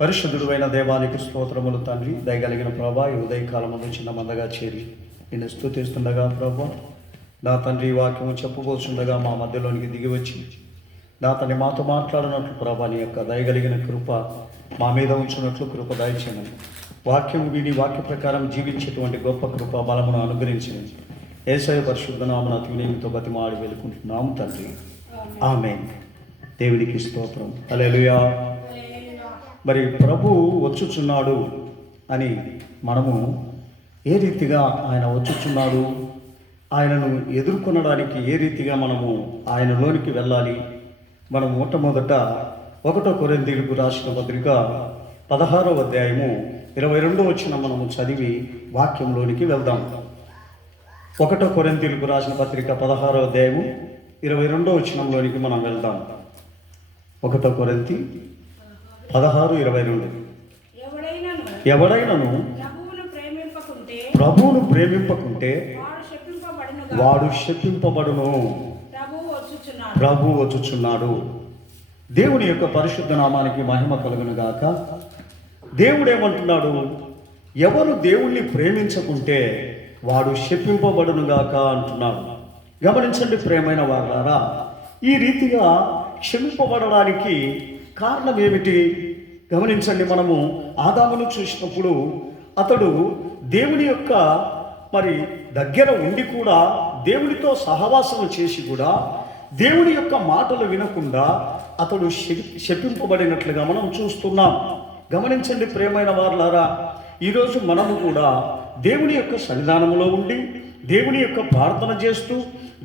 పరిశుద్ధుడైన దేవానికి స్తోత్రములు తండ్రి. దయగలిగిన ప్రభా, ఈ ఉదయకాలమందు చిన్న మందగా చేరి నిన్ను స్తుతిస్తుండగా ప్రభా, నా తండ్రి వాక్యము చెప్పుకోతుండగా మా మధ్యలోనికి దిగి వచ్చి నా తండ్రి మాతో మాట్లాడినట్లు ప్రభా, నీ యొక్క దయగలిగిన కృప మా మీద ఉంచినట్లు కృప దయచేయమని, వాక్యం విని వాక్య ప్రకారం జీవించేటువంటి గొప్ప కృప బలమును అనుగ్రహించింది. యేసయ్య పరిశుద్ధ నామమున అతి వినయంతో బతిమాడి వెళ్ళుకుంటున్నాము తండ్రి. ఆమేన్. దేవునికి స్తోత్రం. హల్లెలూయా. మరి ప్రభు వచ్చుచున్నాడు అని మనము ఏ రీతిగా ఆయన వచ్చుచున్నాడు, ఆయనను ఎదుర్కొనడానికి ఏ రీతిగా మనము ఆయనలోనికి వెళ్ళాలి. మనం మొట్టమొదట 1 కొరింథీయులకు రాసిన పత్రిక 16వ అధ్యాయము 22వ వచనం మనము చదివి వాక్యంలోనికి వెళ్దాం. 1 కొరింథీయులకు రాసిన పత్రిక 16వ అధ్యాయము 22వ వచనంలోనికి మనం వెళ్దాం. 1 కొరింథీ 16:22. ఎవడైనను ప్రభువును ప్రేమింపకుంటే వాడు శపింపబడును. ప్రభు వచ్చుచున్నాడు. దేవుని యొక్క పరిశుద్ధ నామానికి మహిమ కలుగును గాక. దేవుడు ఏమంటున్నాడు? ఎవరు దేవుణ్ణి ప్రేమించకుంటే వాడు శపింపబడును గాక అంటున్నాడు. గమనించండి ప్రియమైన వారారా, ఈ రీతిగా క్షమింపబడడానికి కారణం ఏమిటి? గమనించండి. మనము ఆదామును చూసినప్పుడు అతడు దేవుని యొక్క దగ్గర ఉండి కూడా, దేవునితో సహవాసం చేసి కూడా దేవుని యొక్క మాటలు వినకుండా అతడు శపింపబడినట్లుగా మనం చూస్తున్నాం. గమనించండి ప్రియమైన వారులారా, ఈరోజు మనము కూడా దేవుని యొక్క సన్నిధానంలో ఉండి దేవుని యొక్క ప్రార్థన చేస్తూ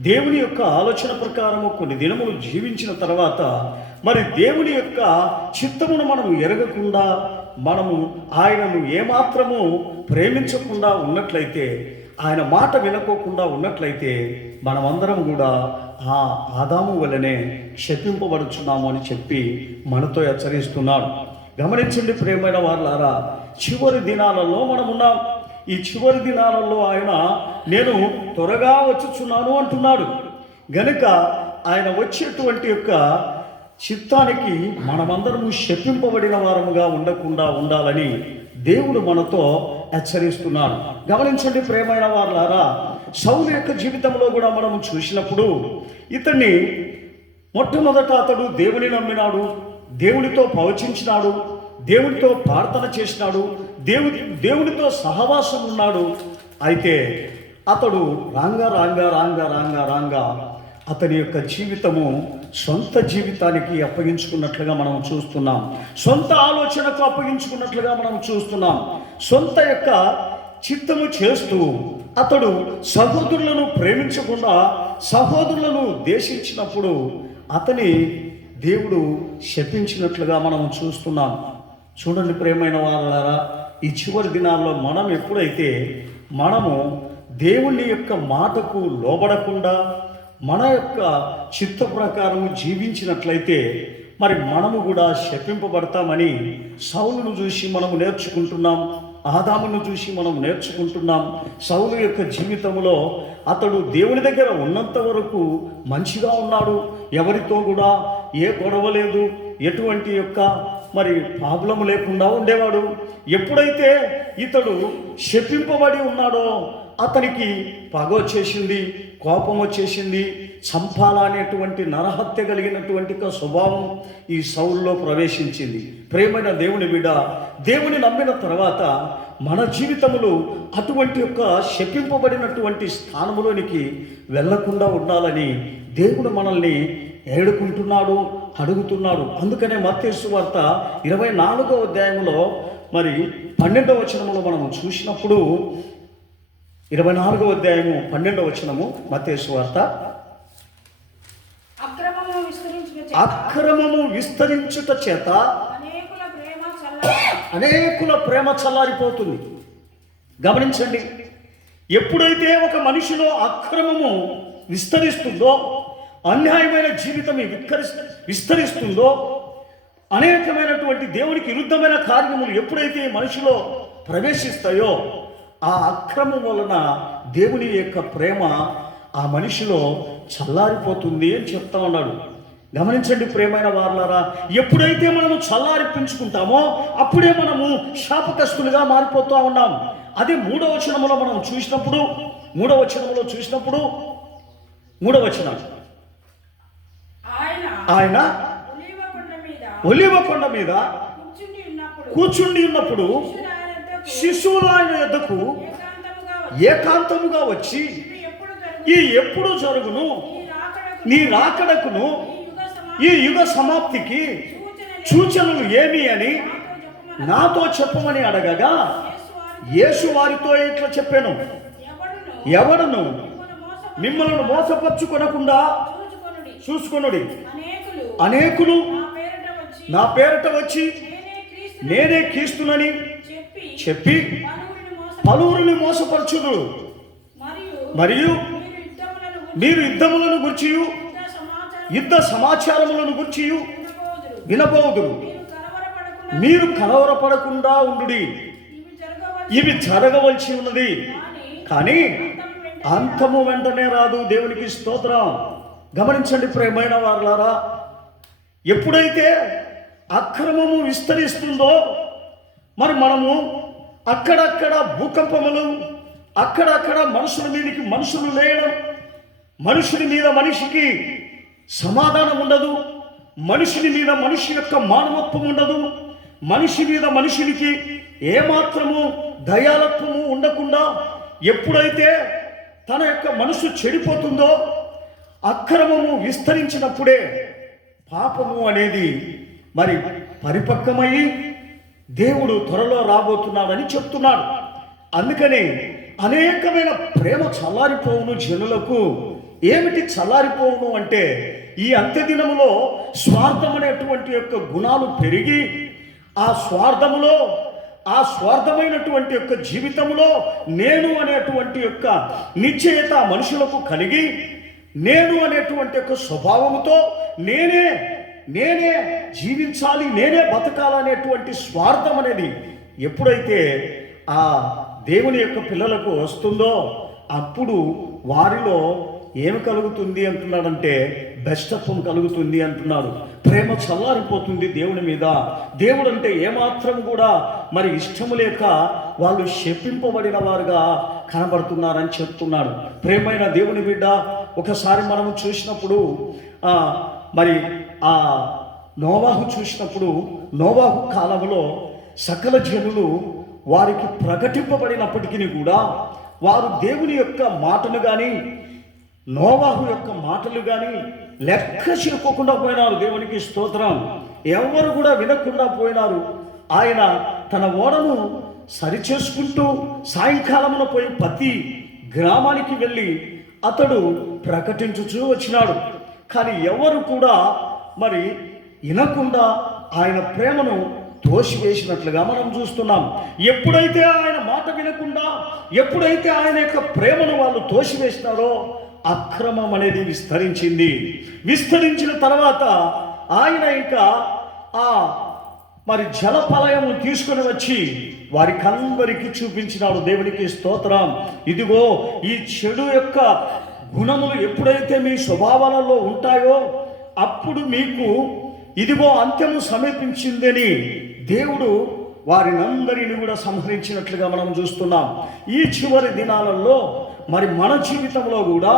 దేవుని యొక్క ఆలోచన ప్రకారము కొన్ని దినములు జీవించిన తర్వాత దేవుని యొక్క చిత్తమును మనము ఎరగకుండా, మనము ఆయనను ఏమాత్రము ప్రేమించకుండా ఉన్నట్లయితే, ఆయన మాట వినుకోకుండా ఉన్నట్లయితే మనమందరం కూడా ఆ ఆదాము వల్లనే శపింపబడుచున్నాము అని చెప్పి మనతో హెచ్చరిస్తున్నాడు. గమనించండి ప్రియమైన వారులారా, చివరి దినాలలో మనం ఉన్నాం. ఈ చివరి దినాలలో ఆయన నేను త్వరగా వచ్చుచున్నాను అంటున్నాడు. గనుక ఆయన వచ్చేటువంటి యొక్క చిత్తానికి మనమందరము శపింపబడిన వారముగా ఉండకుండా ఉండాలని దేవుడు మనతో హెచ్చరిస్తున్నాడు. గమనించండి ప్రియమైన వారులారా, సౌలు యొక్క జీవితంలో కూడా మనం చూసినప్పుడు ఇతన్ని మొట్టమొదట అతడు దేవుని నమ్మినాడు, దేవునితో ప్రవచించినాడు, దేవునితో ప్రార్థన చేసినాడు, దేవునితో సహవాసం ఉన్నాడు. అయితే అతడు రాంగా అతని యొక్క జీవితము సొంత జీవితానికి అప్పగించుకున్నట్లుగా మనం చూస్తున్నాం. సొంత ఆలోచనకు అప్పగించుకున్నట్లుగా మనం చూస్తున్నాం. సొంత యొక్క చిత్తము చేస్తూ అతడు సహోదరులను ప్రేమించకుండా సహోదరులను దేశించినప్పుడు అతని దేవుడు శపించినట్లుగా మనం చూస్తున్నాం. చూడండి ప్రియమైన వారులారా, ఈ చివరి దినాల్లో మనం ఎప్పుడైతే మనము దేవుని యొక్క మాటకు లోబడకుండా మన యొక్క చిత్త ప్రకారము జీవించినట్లయితే మనము కూడా శపింపబడతామని సౌలును చూసి మనము నేర్చుకుంటున్నాం. ఆదామును చూసి మనం నేర్చుకుంటున్నాం. సౌలు యొక్క జీవితంలో అతడు దేవుని దగ్గర ఉన్నంత వరకు మంచిగా ఉన్నాడు. ఎవరితో కూడా ఏ గొడవ లేదు, ఎటువంటి యొక్క ప్రాబ్లము లేకుండా ఉండేవాడు. ఎప్పుడైతే ఇతడు శపింపబడి ఉన్నాడో అతనికి పగ వచ్చేసింది, కోపం వచ్చేసింది, చంపాలనేటువంటి నరహత్య కలిగినటువంటి స్వభావం ఈ సౌలులో ప్రవేశించింది. ప్రేమైన దేవుని బిడ్డ, దేవుని నమ్మిన తర్వాత మన జీవితములు అటువంటి యొక్క శపింపబడినటువంటి స్థానంలోనికి వెళ్లకుండా ఉండాలని దేవుడు మనల్ని ఏడుకుంటున్నాడు, అడుగుతున్నాడు. అందుకనే మత్తయి సువార్త 24వ అధ్యాయంలో 12వ వచనములో మనము చూసినప్పుడు 24వ అధ్యాయము 12వ వచనము మత్తయి సువార్త, అక్రమము విస్తరించుట చేత అనేకుల ప్రేమ చల్లారిపోతుంది. గమనించండి, ఎప్పుడైతే ఒక మనిషిలో అక్రమము విస్తరిస్తుందో, అన్యాయమైన జీవితం విస్తరిస్తుందో, అనేకమైనటువంటి దేవునికి విరుద్ధమైన కార్యములు ఎప్పుడైతే మనిషిలో ప్రవేశిస్తాయో ఆ అక్రమం వలన దేవుని యొక్క ప్రేమ ఆ మనిషిలో చల్లారిపోతుంది అని చెప్తా ఉన్నాడు. గమనించండి ప్రియమైన వారలారా, ఎప్పుడైతే మనము చల్లారిపించుకుంటామో అప్పుడే మనము శాపకస్తులుగా మారిపోతూ ఉన్నాం. అదే మూడవ వచనంలో మనం చూసినప్పుడు, మూడవ వచనం, ఆయన ఒలీవ కొండ మీద కూర్చుండి ఉన్నప్పుడు శిశువులు ఆయన యొద్దకు ఏకాంతముగా వచ్చి, ఈ ఎప్పుడు జరుగును, నీ రాకడకును ఈ యుగ సమాప్తికి సూచనలు ఏమి అని నాతో చెప్పమని అడగగా, యేసు వారితో ఇట్లా చెప్పాను, ఎవడును మిమ్మల్ని మోసపరుచుకొనకుండా చూసుకొనుడి. అనేకులు నా పేరట వచ్చి నేనే క్రీస్తునని చెప్పి పలువురిని మోసపరచుదురు. మరియు మీరు యుద్ధములను గురించి, యుద్ధ సమాచారములను గురించి వినబోదురు. మీరు కలవరపడకుండా ఉండుడి. ఇవి జరగవలసి ఉన్నది, కానీ అంతము వెంటనే రాదు. దేవునికి స్తోత్రం. గమనించండి ప్రియమైన వారలారా, ఎప్పుడైతే అక్రమము విస్తరిస్తుందో, మరి మనము అక్కడక్కడ భూకంపములు, అక్కడక్కడ మనుషుల మీదకి మనుషులు లేయడం, మనుషుని మీద మనిషికి సమాధానం ఉండదు, మనిషిని మీద మనిషి యొక్క మానవత్వం ఉండదు, మనిషి మీద మనుషునికి ఏమాత్రము దయాలత్వము ఉండకుండా ఎప్పుడైతే తన యొక్క మనసు చెడిపోతుందో, అక్రమము విస్తరించినప్పుడే పాపము అనేది మరి పరిపక్వమయ్యి దేవుడు త్వరలో రాబోతున్నాడని చెప్తున్నాడు. అందుకని అనేకమైన ప్రేమ చల్లారిపోవును జనులకు. ఏమిటి చల్లారిపోవును అంటే, ఈ అంత్యదినములో స్వార్థం అనేటువంటి యొక్క గుణాలు పెరిగి, ఆ స్వార్థమైనటువంటి యొక్క జీవితంలో నేను అనేటువంటి యొక్క నిశ్చయత మనుషులకు కలిగి, నేను అనేటువంటి యొక్క స్వభావముతో నేనే జీవించాలి, నేనే బతకాలనేటువంటి స్వార్థం అనేది ఎప్పుడైతే ఆ దేవుని యొక్క పిల్లలకు వస్తుందో, అప్పుడు వారిలో ఏమి కలుగుతుంది అంటున్నాడంటే, భ్రష్టత్వం కలుగుతుంది అంటున్నాడు. ప్రేమ చల్లారిపోతుంది దేవుని మీద. దేవుడు అంటే ఏమాత్రం కూడా మరి ఇష్టము లేక వాళ్ళు శపింపబడిన వారుగా కనబడుతున్నారని చెప్తున్నాడు. ప్రేమైన దేవుని బిడ్డ, ఒకసారి మనము చూసినప్పుడు మరి ఆ నోవాహు చూసినప్పుడు, నోవాహు కాలంలో సకల జనులు వారికి ప్రకటింపబడినప్పటికీ కూడా వారు దేవుని యొక్క మాటను కానీ నోవాహు యొక్క మాటలు కానీ లెక్క చేసుకోకుండా పోయినారు. దేవునికి స్తోత్రం. ఎవరు కూడా వినకుండా పోయినారు. ఆయన తన ఓడను సరిచేసుకుంటూ సాయంకాలమున పోయి ప్రతి గ్రామానికి వెళ్ళి అతడు ప్రకటించుచూ వచ్చినాడు. కానీ ఎవరు కూడా మరి వినకుండా ఆయన ప్రేమను తోసివేసినట్లుగా మనం చూస్తున్నాం. ఎప్పుడైతే ఆయన మాట వినకుండా, ఎప్పుడైతే ఆయన యొక్క ప్రేమను వాళ్ళు తోసివేసినారో, అక్రమం అనేది విస్తరించింది. విస్తరించిన తర్వాత ఆయన ఇంకా మరి జలపలయము తీసుకొని వచ్చి వారికందరికీ చూపించినాడు. దేవునికి స్తోత్రం. ఇదిగో ఈ చెడు యొక్క గుణములు ఎప్పుడైతే మీ స్వభావాలలో ఉంటాయో, అప్పుడు మీకు ఇదిగో అంత్యము సమీపించిందని దేవుడు వారినందరిని కూడా సంహరించినట్లుగా మనం చూస్తున్నాం. ఈ చివరి దినాలలో మరి మన జీవితంలో కూడా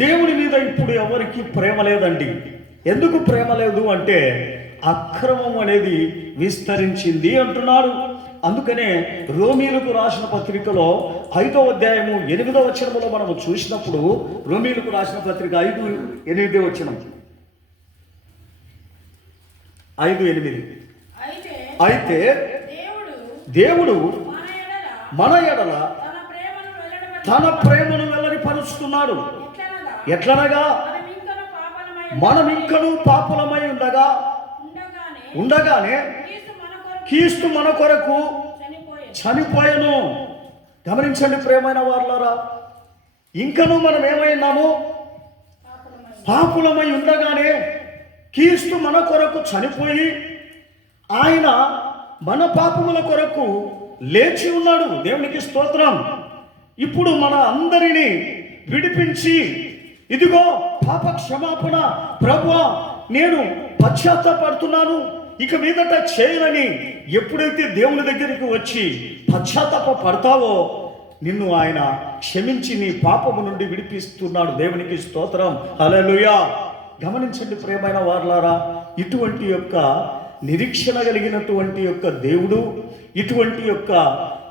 దేవుని మీద ఇప్పుడు ఎవరికి ప్రేమ లేదండి. ఎందుకు ప్రేమ లేదు అంటే, అక్రమం అనేది విస్తరించింది అంటున్నాడు. అందుకనే రోమీలకు రాసిన పత్రికలో 5వ అధ్యాయము 8వ వచనములో మనము చూసినప్పుడు, రోమీలకు రాసిన పత్రిక 5:8 వచనం, 5:8, అయితే దేవుడు మన ఎడల తన ప్రేమను వెల్లడిపరుచుతున్నాడు. ఎట్లనగా మనం ఇంకను పాపులమై ఉండగానే క్రీస్తు మన కొరకు చనిపోయెను. గమనించండి ప్రియమైన వారలారా, ఇంకను మనం ఏమైనాము? పాపులమై ఉండగానే క్రీస్తు మన కొరకు చనిపోయి ఆయన మన పాపముల కొరకు లేచి ఉన్నాడు. దేవునికి స్తోత్రం. ఇప్పుడు మన అందరినీ విడిపించి, ఇదిగో పాప క్షమాపణ ప్రభువా నేను పశ్చాత్తాపడుతున్నాను, ఇక మీదట చేయనని ఎప్పుడైతే దేవుని దగ్గరికి వచ్చి పశ్చాత్తాప పడతావో నిన్ను ఆయన క్షమించి నీ పాపము నుండి విడిపిస్తున్నాడు. దేవునికి స్తోత్రం, హల్లెలూయా. గమనించండి ప్రియమైన వారలారా, ఇటువంటి యొక్క నిరీక్షణ కలిగినటువంటి యొక్క దేవుడు, ఇటువంటి యొక్క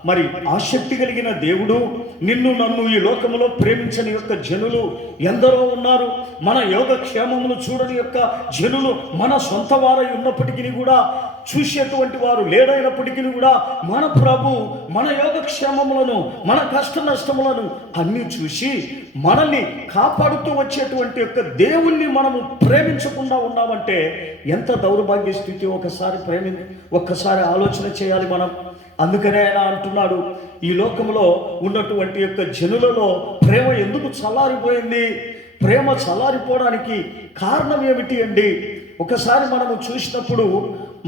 మరి ఆసక్తి కలిగిన దేవుడు, నిన్ను నన్ను ఈ లోకములో ప్రేమించని యొక్క జనులు ఎందరో ఉన్నారు. మన యోగక్షేమములు చూడని యొక్క జనులు మన సొంత వారై ఉన్నప్పటికీ కూడా, చూసేటువంటి వారు లేడైనప్పటికీ కూడా, మన ప్రభు మన యోగక్షేమములను, మన కష్ట నష్టములను అన్నీ చూసి మనల్ని కాపాడుతూ వచ్చేటువంటి యొక్క దేవుణ్ణి మనము ప్రేమించకుండా ఉన్నామంటే ఎంత దౌర్భాగ్య స్థితి. ఒక్కసారి ఆలోచన చేయాలి మనం. అందుకనే ఆయన అంటున్నాడు, ఈ లోకంలో ఉన్నటువంటి యొక్క జనులలో ప్రేమ ఎందుకు చల్లారిపోయింది? ప్రేమ చల్లారిపోవడానికి కారణం ఏమిటి అండి? ఒకసారి మనము చూసినప్పుడు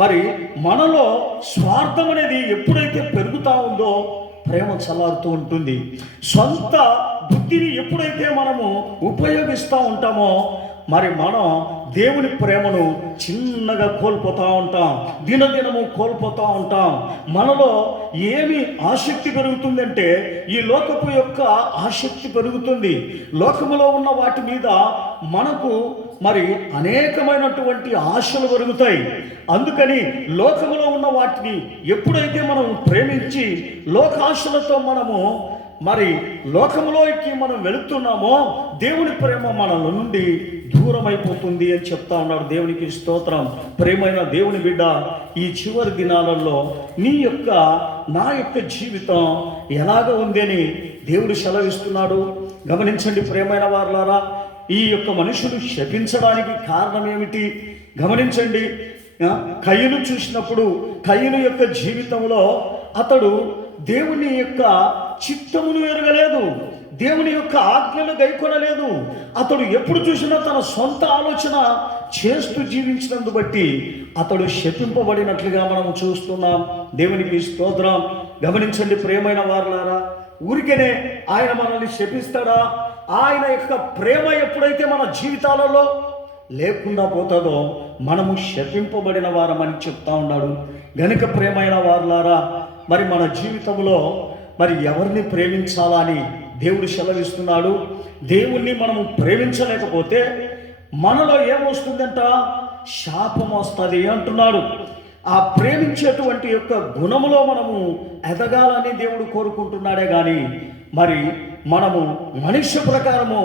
మరి మనలో స్వార్థం అనేది ఎప్పుడైతే పెరుగుతూ ఉందో ప్రేమ చల్లారుతూ ఉంటుంది. సొంత బుద్ధిని ఎప్పుడైతే మనము ఉపయోగిస్తూ ఉంటామో మరి మనం దేవుని ప్రేమను చిన్నగా కోల్పోతూ ఉంటాం, దినదినము కోల్పోతూ ఉంటాం. మనలో ఏమి ఆసక్తి పెరుగుతుందంటే ఈ లోకపు యొక్క ఆసక్తి పెరుగుతుంది. లోకములో ఉన్న వాటి మీద మనకు మరి అనేకమైనటువంటి ఆశలు పెరుగుతాయి. అందుకని లోకములో ఉన్న వాటిని ఎప్పుడైతే మనం ప్రేమించి లోకాశలతో మనము మరి లోకములోకి మనం వెళుతున్నామో దేవుని ప్రేమ మన నుండి దూరం అయిపోతుంది అని చెప్తా ఉన్నాడు. దేవునికి స్తోత్రం. ప్రేమైన దేవుని బిడ్డ, ఈ చివరి దినాలలో నా యొక్క జీవితం ఎలాగ ఉంది అని దేవుడు సెలవిస్తున్నాడు. గమనించండి ప్రేమైన వారలారా, ఈ యొక్క మనుషులు శపించడానికి కారణం ఏమిటి? గమనించండి. కయ్యను చూసినప్పుడు కయ్యను యొక్క జీవితంలో అతడు దేవుని యొక్క చిత్తమును ఎరగలేదు, దేవుని యొక్క ఆజ్ఞలు గైకొనలేదు. అతడు ఎప్పుడు చూసినా తన సొంత ఆలోచన చేస్తూ జీవించినందు బట్టి అతడు శపింపబడినట్లుగా మనం చూస్తున్నాం. దేవునికి స్తోత్రం. గమనించండి ప్రియమైన వారలారా, ఊరికనే ఆయన మనల్ని శపిస్తాడా? ఆయన యొక్క ప్రేమ ఎప్పుడైతే మన జీవితాలలో లేకుండా పోతుందో మనము శపింపబడిన వారమని చెప్తా ఉన్నాడు. గనుక ప్రియమైన వారలారా, మరి మన జీవితంలో మరి ఎవరిని ప్రేమించాలా అని దేవుడు సెలవిస్తున్నాడు. దేవుణ్ణి మనము ప్రేమించలేకపోతే మనలో ఏమొస్తుందంట? శాపం వస్తుంది అంటున్నాడు. ఆ ప్రేమించేటువంటి యొక్క గుణములో మనము ఎదగాలని దేవుడు కోరుకుంటున్నాడే కానీ మరి మనము మనుష్య ప్రకారము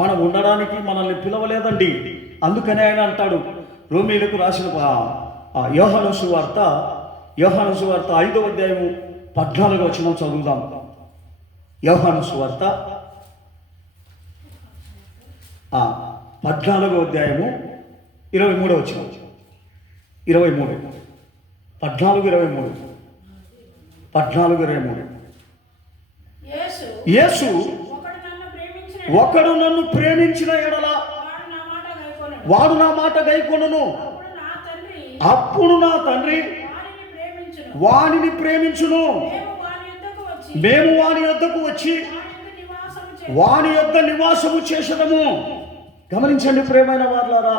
మనం ఉండడానికి మనల్ని పిలవలేదండి. అందుకనే ఆయన అంటాడు, రోమీయులకు రాసిన యోహాను సువార్త 5వ అధ్యాయము 14వ వచనం చదువుదాం. యోహాను సువార్త 14వ అధ్యాయము 23వ వచనం. 14:23 యేసు ఒకడు నన్ను ప్రేమించిన ఎడల వాడు నా మాట గైకొనును, అప్పుడు నా తండ్రి వానిని ప్రేమించును, మేము వాని యొద్దకు వచ్చి వాని యొద్ద నివాసము చేసదము. గమనించండి ప్రియమైన వారలారా,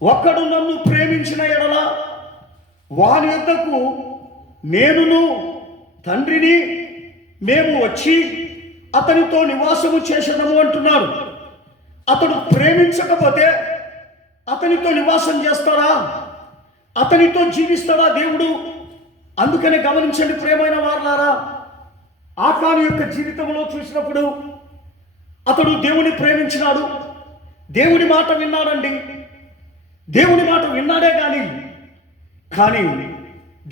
ఒక్కడు నన్ను ప్రేమించిన ఎడల వాని యొద్దకు నేనును తండ్రిని మేము వచ్చి అతనితో నివాసము చేసదము అంటున్నారు. అతడు ప్రేమించకపోతే అతనితో నివాసం చేస్తాడా? అతనితో జీవిస్తాడా దేవుడు? అందుకనే గమనించండి ప్రియమైన వారలారా, ఆకాను యొక్క జీవితంలో చూసినప్పుడు అతడు దేవుని ప్రేమించినాడు, దేవుని మాట విన్నాడండి. దేవుని మాట విన్నాడే కానీ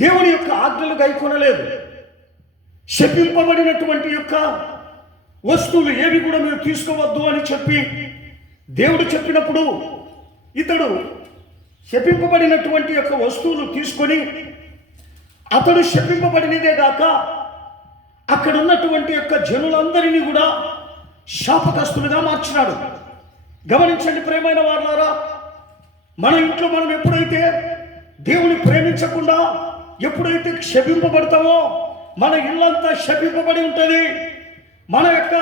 దేవుని యొక్క ఆజ్ఞలు గైకొనలేదు. శపింపబడినటువంటి యొక్క వస్తువులు ఏవి కూడా మీరు తీసుకోవద్దు అని చెప్పి దేవుడు చెప్పినప్పుడు ఇతడు శపింపబడినటువంటి యొక్క వస్తువులు తీసుకొని అతడు శపింపబడినదే గాక అక్కడ ఉన్నటువంటి యొక్క జనులందరినీ కూడా శాపగ్రస్తులుగా మార్చినాడు. గమనించండి ప్రియమైన వారలారా, మన ఇంట్లో మనం ఎప్పుడైతే దేవుని ప్రేమించకుండా ఎప్పుడైతే శపింపబడతామో మన ఇల్లంతా శపింపబడి ఉంటుంది. మన యొక్క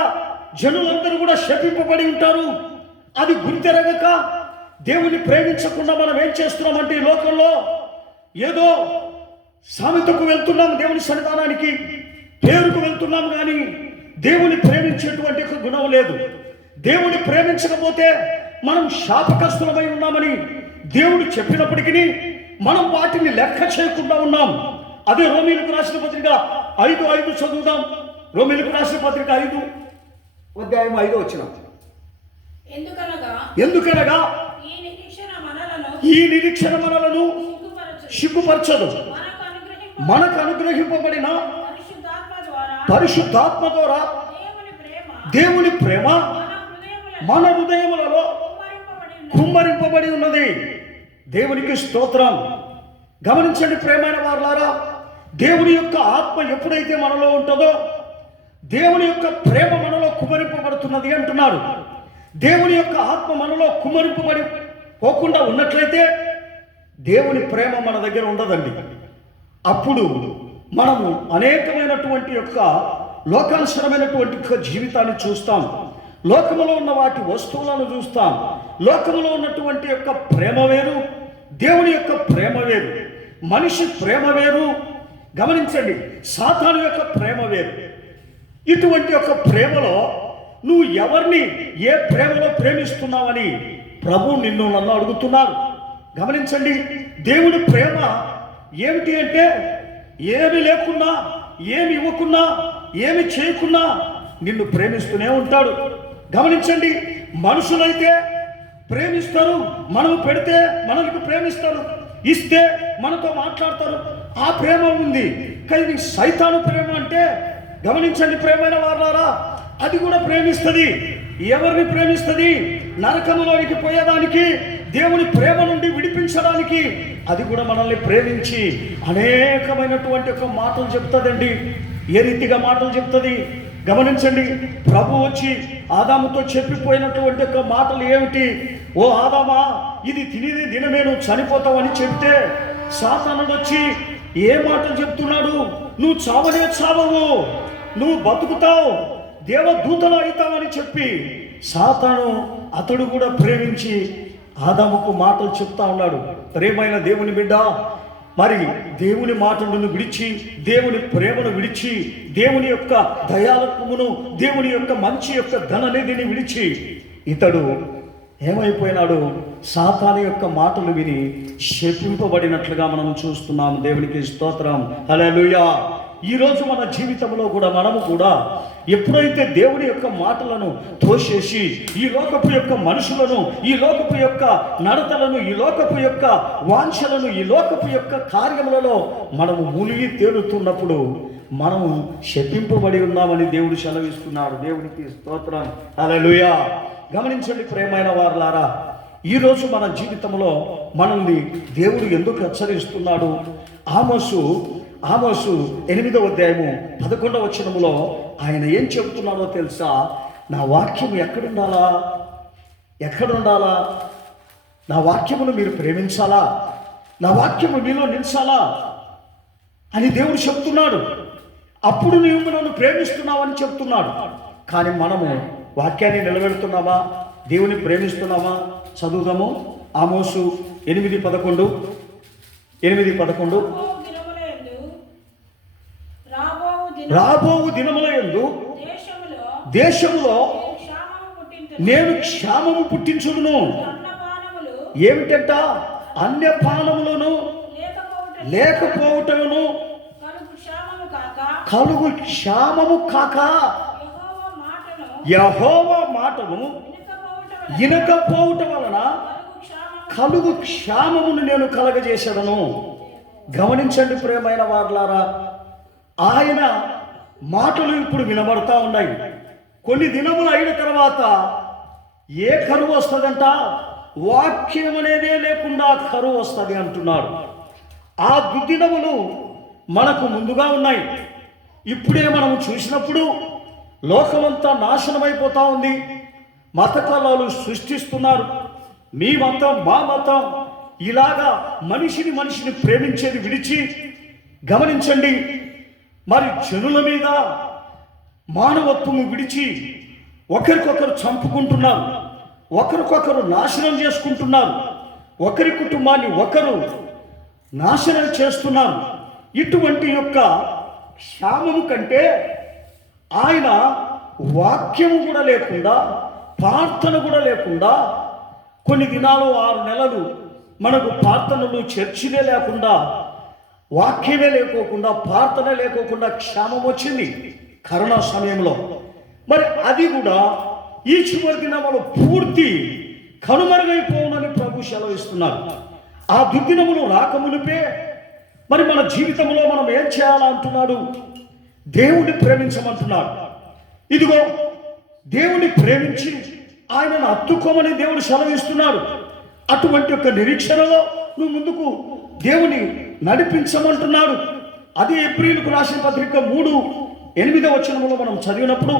జనులందరూ కూడా శపింపబడి ఉంటారు. అది గుర్తెరగక దేవుని ప్రేమించకుండా మనం ఏం చేస్తున్నామంటే ఈ లోకంలో ఏదో సామెతకు వెళ్తున్నాం, దేవుని సన్నిధానానికి పేరుకు వెళ్తున్నాం, కానీ దేవుని ప్రేమించేటువంటి ఒక గుణం లేదు. దేవుని ప్రేమించకపోతే మనం శాపగ్రస్తులమై ఉన్నామని దేవుడు చెప్పినప్పటికీ మనం వాటిని లెక్క చేయకుండా ఉన్నాం. అదే రోమీయులకు రాసిన పత్రిక 5:5 చదువుదాం. రోమీయులకు రాసిన పత్రిక 5:5 ఎందుకనగా ఈ నిరీక్షణ మనలను సిగ్గుపరచదు, మనకు అనుగ్రహింపబడిన పరిశుద్ధాత్మ ద్వారా దేవుని ప్రేమ మన హృదయములలో కుమ్మరింపబడి ఉన్నది. దేవునికి స్తోత్రం. గమనించండి ప్రేమైన వారులారా, దేవుని యొక్క ఆత్మ ఎప్పుడైతే మనలో ఉంటుందో దేవుని యొక్క ప్రేమ మనలో కుమ్మరింపబడుతున్నది అంటున్నాడు. దేవుని యొక్క ఆత్మ మనలో కుమ్మరింపబడి పోకుండా ఉన్నట్లయితే దేవుని ప్రేమ మన దగ్గర ఉండదండి. అప్పుడు మనము అనేకమైనటువంటి యొక్క లోకానుసరమైనటువంటి యొక్క జీవితాన్ని చూస్తాం. లోకములో ఉన్న వాటి వస్తువులను చూస్తాం. లోకములో ఉన్నటువంటి యొక్క ప్రేమ వేరు, దేవుని యొక్క ప్రేమ వేరు, మనిషి ప్రేమ వేరు. గమనించండి, సాతాను యొక్క ప్రేమ వేరు. ఇటువంటి యొక్క ప్రేమలో నువ్వు ఎవరిని ఏ ప్రేమలో ప్రేమిస్తున్నావని ప్రభు నన్ను అడుగుతున్నారు. గమనించండి, దేవుని ప్రేమ ఏమిటి అంటే ఏమి లేకున్నా, ఏమి ఇవ్వకున్నా, ఏమి చేయకున్నా నిన్ను ప్రేమిస్తూనే ఉంటాడు. గమనించండి, మనుషులైతే ప్రేమిస్తారు, మనము పెడితే మనకు ప్రేమిస్తారు, ఇస్తే మనతో మాట్లాడతారు, ఆ ప్రేమ ఉంది. కానీ సైతాను ప్రేమ అంటే గమనించండి ప్రేమైన వారులారా, అది కూడా ప్రేమిస్తుంది. ఎవరిని ప్రేమిస్తుంది? నరకములోనికి పోయేదానికి, దేవుని ప్రేమ నుండి విడిపించడానికి అది కూడా మనల్ని ప్రేమించి అనేకమైనటువంటి ఒక మాటలు చెప్తుందండి. ఏ రీతిగా మాటలు చెప్తుంది గమనించండి. ప్రభు వచ్చి ఆదాముతో చెప్పిపోయినటువంటి ఒక మాటలు ఏమిటి? ఓ ఆదామా, ఇది తినేది దినమే నువ్వు చనిపోతావని చెప్తే సాతానుడు వచ్చి ఏ మాటలు చెప్తున్నాడు? నువ్వు చావనే చావవు, నువ్వు బతుకుతావు, దేవదూతలు అవుతావని చెప్పి సాతాను అతడు కూడా ప్రేమించి ఆదాముకు మాటలు చెప్తా ఉన్నాడు. ప్రేమైన దేవుని బిడ్డ, మరి దేవుని మాటలను విడిచి, దేవుని ప్రేమను విడిచి, దేవుని యొక్క దయాలత్వమును, దేవుని యొక్క మంచి యొక్క ధననిధిని విడిచి ఇతడు ఏమైపోయినాడు? సాతాను యొక్క మాటలు విని శపింపబడినట్లుగా మనం చూస్తున్నాం. దేవునికి స్తోత్రం. హల్లెలూయా. ఈరోజు మన జీవితంలో కూడా మనము కూడా ఎప్పుడైతే దేవుని యొక్క మాటలను తోసేసి ఈ లోకపు యొక్క మనుషులను, ఈ లోకపు యొక్క నడతలను, ఈ లోకపు యొక్క వాంఛలను, ఈ లోకపు యొక్క కార్యములలో మనము మునిగి తేలుతున్నప్పుడు మనము శపింపబడి ఉన్నామని దేవుడు సెలవిస్తున్నాడు. దేవునికి స్తోత్రం. హల్లెలూయా. గమనించండి ప్రేమైన వారులారా, ఈరోజు మన జీవితంలో మనల్ని దేవుడు ఎందుకు హెచ్చరిస్తున్నాడు? ఆమోసు 8వ అధ్యాయము 11వ వచనములో ఆయన ఏం చెప్తున్నాడో తెలుసా? నా వాక్యం ఎక్కడుండాలా? నా వాక్యమును మీరు ప్రేమించాలా? నా వాక్యము మీలో నిలిచాలా అని దేవుడు చెప్తున్నాడు. అప్పుడు నీవు నన్ను ప్రేమిస్తున్నావని చెప్తున్నాడు. కానీ మనము వాక్యాన్ని నిలబెడుతున్నామా? దేవుని ప్రేమిస్తున్నామా? చదువుదాము. ఆమోసు 8:11. రాబోవు దినముల యందు దేశములో నేను క్షామము పుట్టించుదును. ఏమిటంట? అన్యపానములను లేకపోవటమును కలుగు క్షామము కాక యెహోవా మాటను వినకపోవటం వలన కలుగు క్షామమును నేను కలగజేశాను. గమనించండి ప్రియమైన వారులారా, ఆయన మాటలు ఇప్పుడు వినబడతా ఉన్నాయి. కొన్ని దినములు అయిన తర్వాత ఏ కరువు వస్తుందంట? వాక్యం అనేదే లేకుండా కరువు వస్తుంది అంటున్నాడు. ఆ దుర్దినములు మనకు ముందుగా ఉన్నాయి. ఇప్పుడే మనం చూసినప్పుడు లోకమంతా నాశనమైపోతా ఉంది. మత కళలు సృష్టిస్తున్నారు. మీ మతం, మా మతం, ఇలాగా మనిషిని ప్రేమించేది విడిచి, గమనించండి, మరి జనుల మీద మానవత్వము విడిచి ఒకరికొకరు చంపుకుంటున్నారు. ఒకరికొకరు నాశనం చేసుకుంటున్నారు, ఒకరి కుటుంబాన్ని ఒకరు నాశనం చేస్తున్నారు. ఇటువంటి యొక్క క్షామము కంటే ఆయన వాక్యము కూడా లేకుండా, ప్రార్థన కూడా లేకుండా, కొన్ని దినాలు 6 నెలలు మనకు ప్రార్థనలు చర్చిలే లేకుండా, వాక్యమే లేకోకుండా, ప్రార్థన లేకోకుండా క్షామం వచ్చింది కరోనా సమయంలో. మరి అది కూడా ఈ చివరి దినములు పూర్తి కనుమరుగైపోవునని ప్రభు సెలవిస్తున్నారు. ఆ దుర్దినములు రాకమునిపే మరి మన జీవితంలో మనం ఏం చేయాలంటున్నాడు? దేవుణ్ణి ప్రేమించమంటున్నాడు. ఇదిగో దేవుణ్ణి ప్రేమించి ఆయనను హత్తుకోమని దేవుడు సెలవిస్తున్నాడు. అటువంటి ఒక నిరీక్షణలో నువ్వు ముందుకు దేవుని నడిపించమంటున్నాడు. అది హెబ్రీయులకు రాసిన పత్రిక 3:8 వచనములో మనం చదివినప్పుడు,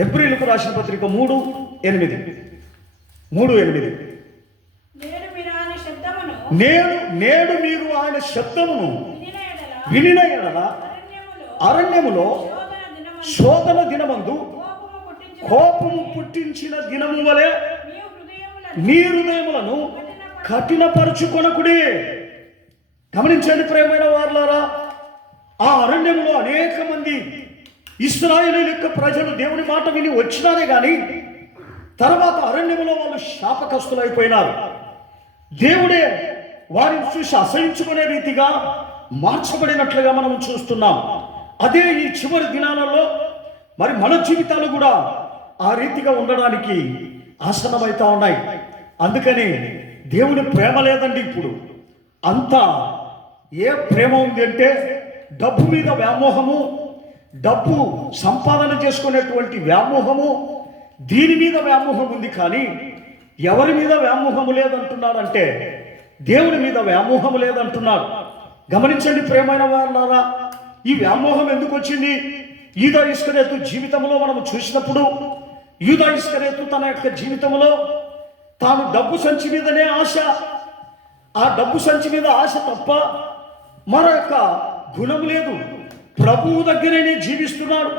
హెబ్రీయులకు రాసిన పత్రిక 3:8 నేడు మీరు ఆయన శబ్దమును వినిన ఎడల అరణ్యములో శోధన దినమందు కోపము పుట్టించిన దినము వలె మీ హృదయములను కఠినపరచుకొనకుడి. గమనించండి ప్రియమైన వారులారా, ఆ అరణ్యములో అనేక మంది ఇశ్రాయేలీయుల యొక్క ప్రజలు దేవుని మాట విని వచ్చినారే కానీ తర్వాత అరణ్యములో వాళ్ళు శాపకస్తులైపోయినారు. దేవుడే వారిని చూసి అసహించుకునే రీతిగా మార్చబడినట్లుగా మనం చూస్తున్నాం. అదే ఈ చివరి దినాలలో మరి మన జీవితాలు కూడా ఆ రీతిగా ఉండడానికి ఆసనమవుతా ఉన్నాయి. అందుకని దేవుని ప్రేమ లేదండి. ఇప్పుడు అంతా ఏ ప్రేమ ఉంది అంటే డబ్బు మీద వ్యామోహము, డబ్బు సంపాదన చేసుకునేటువంటి వ్యామోహము, దీని మీద వ్యామోహం ఉంది. కానీ ఎవరి మీద వ్యామోహము లేదంటున్నాడంటే దేవుని మీద వ్యామోహము లేదంటున్నాడు. గమనించండి ప్రియమైన వారులారా, ఈ వ్యామోహం ఎందుకు వచ్చింది? యూదా ఇస్కరియోతు జీవితంలో మనం చూసినప్పుడు, యూదా ఇస్కరియోతు తన యొక్క జీవితంలో తాను డబ్బు సంచి మీదనే ఆశ, ఆ డబ్బు సంచి మీద ఆశ తప్ప మరొక గుణం లేదు. ప్రభువు దగ్గరనే జీవిస్తున్నాడు,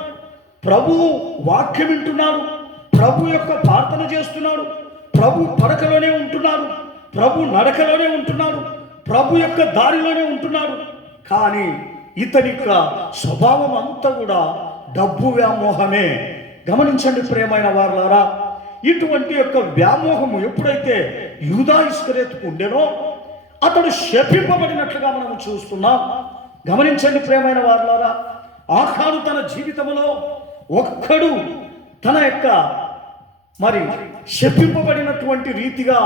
ప్రభువు వాక్యం వింటున్నాడు, ప్రభు యొక్క ప్రార్థన చేస్తున్నాడు, ప్రభు పడకలోనే ఉంటున్నాడు, ప్రభు నడకలోనే ఉంటున్నాడు, ప్రభు యొక్క దారిలోనే ఉంటున్నాడు. కానీ ఇతని యొక్క స్వభావం అంతా కూడా డబ్బు వ్యామోహమే. గమనించండి ప్రియమైన వారులారా, ఇటువంటి యొక్క వ్యామోహము ఎప్పుడైతే యూదా ఇస్కరియోతుకు ఉండేనో అతడు శపింపబడినట్లుగా మనం చూస్తున్నాం. గమనించండి ప్రియమైన వారులారా, ఆఖాను తన జీవితంలో ఒక్కడు తన యొక్క మరి శపింపబడినటువంటి రీతిగా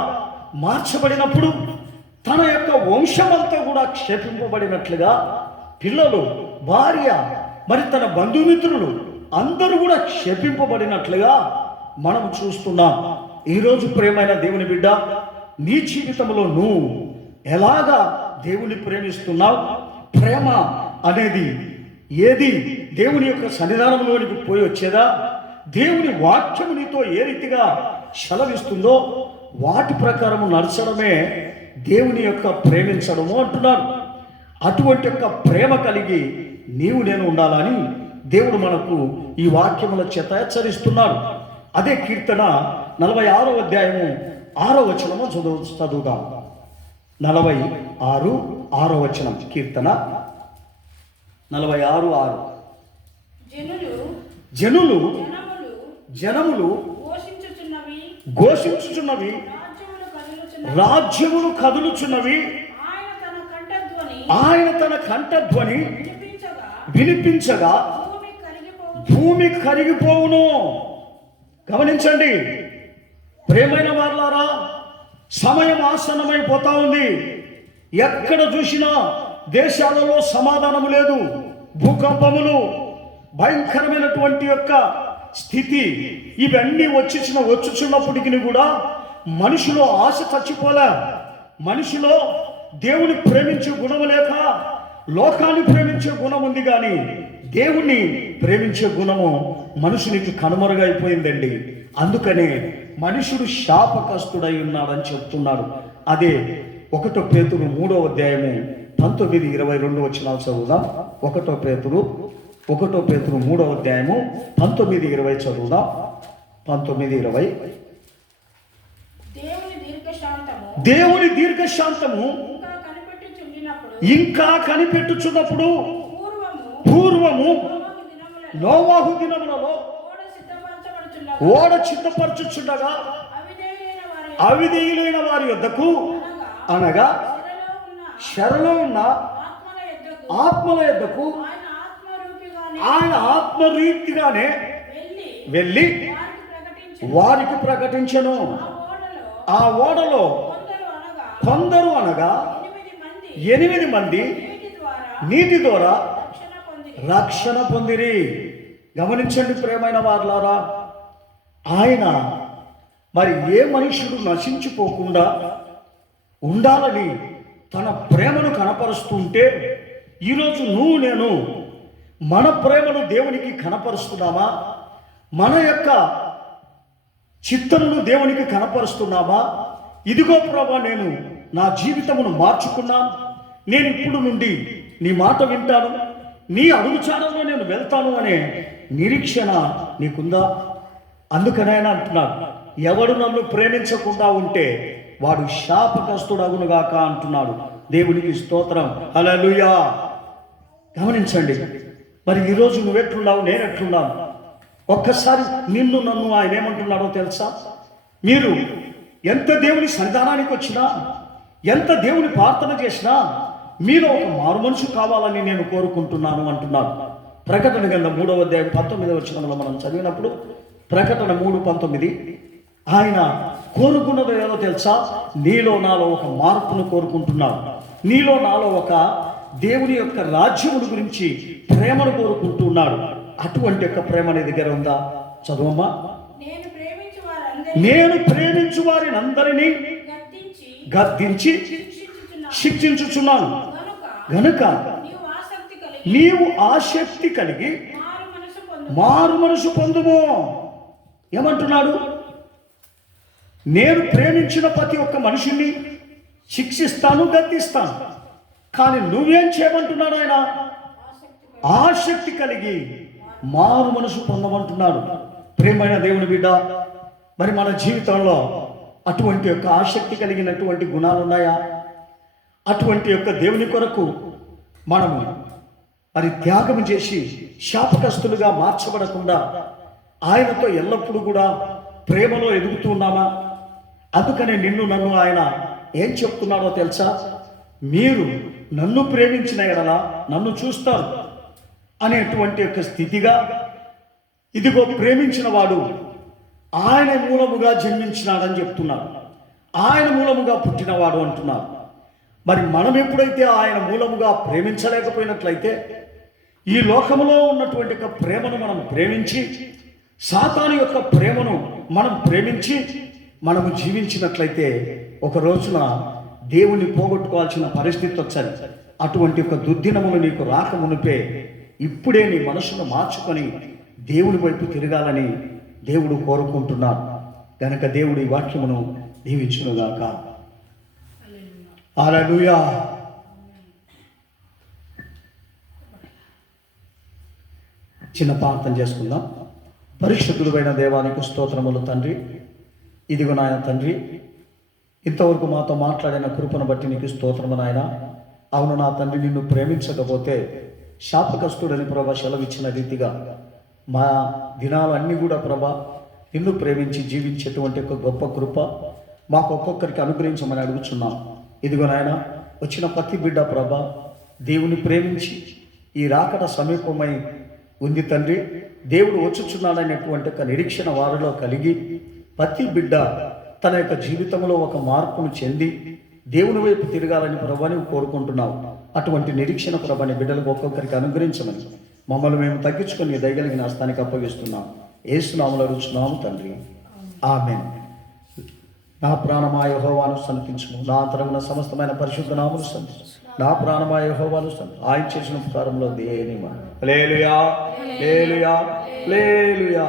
మార్చబడినప్పుడు తన యొక్క వంశమంతా కూడా క్షేపింపబడినట్లుగా, పిల్లలు, భార్య, మరి తన బంధుమిత్రులు అందరూ కూడా క్షేపింపబడినట్లుగా మనం చూస్తున్నాం. ఈరోజు ప్రియమైన దేవుని బిడ్డ, నీ జీవితంలో నువ్వు ఎలాగా దేవుని ప్రేమిస్తున్నావు? ప్రేమ అనేది ఏది? దేవుని యొక్క సన్నిధానంలోనికి పోయి వచ్చేదా? దేవుని వాక్యము నీతో ఏ రీతిగా సెలవిస్తుందో వాటి ప్రకారము నడచడమే దేవుని యొక్క ప్రేమించడము అంటున్నారు. అటువంటి యొక్క ప్రేమ కలిగి నీవు నేను ఉండాలని దేవుడు మనకు ఈ వాక్యముల చేత హెచ్చరిస్తున్నాడు. అదే కీర్తన 46వ అధ్యాయము 6వ వచనము చదువుదాం. 46:6 వచనం, కీర్తన 46:6. జనములు ఘోషించుచున్నవి, రాజ్యములు కదులుచున్నవి, ఆయన తన కంఠధ్వని వినిపించగా భూమి కరిగిపోవును. గమనించండి ప్రియమైన వారులారా, సమయం ఆసన్నమైపోతా ఉంది. ఎక్కడ చూసినా దేశాలలో సమాధానము లేదు, భూకంపములు, భయంకరమైనటువంటి యొక్క స్థితి, ఇవన్నీ వచ్చుచున్నప్పటికీ కూడా మనిషిలో ఆశ చచ్చిపోలే. మనిషిలో దేవుని ప్రేమించే గుణము లేక లోకాన్ని ప్రేమించే గుణం ఉంది, కానీ దేవుణ్ణి ప్రేమించే గుణము మనుషునికి కనుమరుగైపోయిందండి. అందుకనే మనుషుడు శాపకస్తుడై ఉన్నాడని చెప్తున్నాడు. అదే 1 పేతురు 3వ అధ్యాయము 19-22 వచనాలు చదువుదాం. 1 పేతురు 3వ అధ్యాయము 19-20 చదువుదాం. 19-20. దేవుని దీర్ఘశాంతము ఇంకా కనిపెట్టుచున్నప్పుడు పూర్వము నోవాహు దినములలో ఓడ సిద్ధపరచుచుండగా అవిధేయులైన వారి యొద్దకు అనగా శరలో ఉన్న ఆత్మల యొద్దకు ఆయన ఆత్మరీతిగానే వెళ్ళి వారికి ప్రకటించెను. ఆ ఓడలో కొందరు అనగా 8 మంది నీటి ద్వారా రక్షణ పొందిరి. గమనించండి ప్రియమైన వారులారా, ఆయన మరి ఏ మనుషుడు నశించిపోకుండా ఉండాలని తన ప్రేమను కనపరుస్తుంటే, ఈరోజు నువ్వు నేను మన ప్రేమను దేవునికి కనపరుస్తున్నామా? మన యొక్క చిత్తమును దేవునికి కనపరుస్తున్నామా? ఇదిగో ప్రభా, నేను నా జీవితమును మార్చుకున్నాను, నేను ఇప్పుడు నుండి నీ మాట వింటాను, నీ అడుగుచాడంలో నేను వెళ్తాను అనే నిరీక్షణ నీకుందా? అందుకనైనా అంటున్నాడు, ఎవడు నన్ను ప్రేమించకుండా ఉంటే వాడు శాపగ్రస్తుడగునుగాక అంటున్నాడు. దేవునికి స్తోత్రం, హల్లెలూయా. గమనించండి, మరి ఈరోజు నువ్వెట్లున్నావు, నేనెట్లున్నాను? ఒక్కసారి నిన్ను నన్ను ఆయన ఏమంటున్నాడో తెలుసా? మీరు ఎంత దేవుని సన్నిధానానికి వచ్చినా, ఎంత దేవుని ప్రార్థన చేసినా మీలో ఒక మారు మనసు కావాలని నేను కోరుకుంటున్నాను అంటున్నాడు. ప్రకటన గ్రంథం 3వ అధ్యాయం 19వ వచనంలో మనం చదివినప్పుడు, ప్రకటన 3:19, ఆయన కోరుకున్నది ఏదో తెలుసా? నీలో నాలో ఒక మార్పును కోరుకుంటున్నాడు. నీలో నాలో ఒక దేవుని యొక్క రాజ్యముల గురించి ప్రేమను కోరుకుంటున్నాడు. అటువంటి యొక్క ప్రేమ నీ దగ్గర ఉందా? చదువమ్మా. నేను ప్రేమించు వారిని అందరినీ గద్దించి శిక్షించుచున్నాను గనుక నీవు ఆసక్తి కలిగి మారు మనసు పొందుము. ఏమంటున్నాడు? నేను ప్రేమించిన ప్రతి ఒక్క మనిషిని శిక్షిస్తాను, గద్దిస్తాను. కానీ నువ్వేం చేయమంటున్నాడు ఆయన? ఆసక్తి కలిగి మారు మనసు పొందమంటున్నాడు. ప్రేమైన దేవుని బిడ్డ, మరి మన జీవితంలో అటువంటి యొక్క ఆసక్తి కలిగినటువంటి గుణాలు ఉన్నాయా? అటువంటి యొక్క దేవుని కొరకు మనము మరి త్యాగం చేసి శాపగ్రస్తులుగా మార్చబడకుండా ఆయనతో ఎల్లప్పుడూ కూడా ప్రేమలో ఎదుగుతూ ఉన్నామా? అందుకనే నిన్ను నన్ను ఆయన ఏం చెప్తున్నాడో తెలుసా? మీరు నన్ను ప్రేమించిన ఎడల నన్ను చూస్తారు అనేటువంటి యొక్క స్థితిగా, ఇదిగో ప్రేమించిన వాడు ఆయన మూలముగా జన్మించినాడని చెప్తున్నాడు. ఆయన మూలముగా పుట్టినవాడు అంటున్నారు. మరి మనం ఎప్పుడైతే ఆయన మూలముగా ప్రేమించలేకపోయినట్లయితే, ఈ లోకములో ఉన్నటువంటి యొక్క ప్రేమను మనం ప్రేమించి, సాతాను యొక్క ప్రేమను మనం ప్రేమించి మనము జీవించినట్లయితే ఒక రోజున దేవుని పోగొట్టుకోవాల్సిన పరిస్థితి వచ్చాలి. అటువంటి ఒక దుర్దినములు నీకు రాకమునిపే ఇప్పుడే నీ మనసును మార్చుకొని దేవుని వైపు తిరగాలని దేవుడు కోరుకుంటున్నాడు. కనుక దేవుడి వాక్యమును దీవించునుగాక. హల్లెలూయా. చిన్న ప్రార్థన చేసుకుందాం. పరిశుద్ధుడైన దేవానికి స్తోత్రములు తండ్రి. ఇదిగో నాయన తండ్రి, ఇంతవరకు మాతో మాట్లాడిన కృపను బట్టి నీకు స్తోత్రము నాయన. అవును నా తండ్రి, నిన్ను ప్రేమించకపోతే శాపగ్రస్తుడని ప్రభా సెలవిచ్చిన రీతిగా మా దినాలన్నీ కూడా ప్రభా నిన్ను ప్రేమించి జీవించేటువంటి ఒక గొప్ప కృప మాకు ఒక్కొక్కరికి అనుగ్రహించమని అడుగుచున్నాం. ఇదిగో నాయన, వచ్చిన ప్రతి బిడ్డ ప్రభా దేవుని ప్రేమించి ఈ రాకడ సమీపమై ఉంది తండ్రి. దేవుడు వచ్చుచున్నాడనేటువంటి ఒక నిరీక్షణ వారిలో కలిగి ప్రతి బిడ్డ తన యొక్క జీవితంలో ఒక మార్పును చెంది దేవుని వైపు తిరగాలని ప్రభాని కోరుకుంటున్నావు. అటువంటి నిరీక్షణ ప్రభాని బిడ్డలకు ఒక్కొక్కరికి అనుగ్రహించమని మమ్మల్ని మేము తగ్గించుకొని దయగలిగిన హస్తానికి అప్పగిస్తున్నాం. యేసు నామములో అడుగుచున్నాము తండ్రి, ఆమేన్. నా ప్రాణమా యెహోవాను స్తుతించుము, నా అంతరంగ సమస్తమైన పరిశుద్ధ నామమును స్తుతించుము. నా ప్రాణమా యెహోవాను స్తుతించుము, ఆయన చేసిన ఉపకారంలో దేనిమా. హల్లెలూయా, హల్లెలూయా, హల్లెలూయా.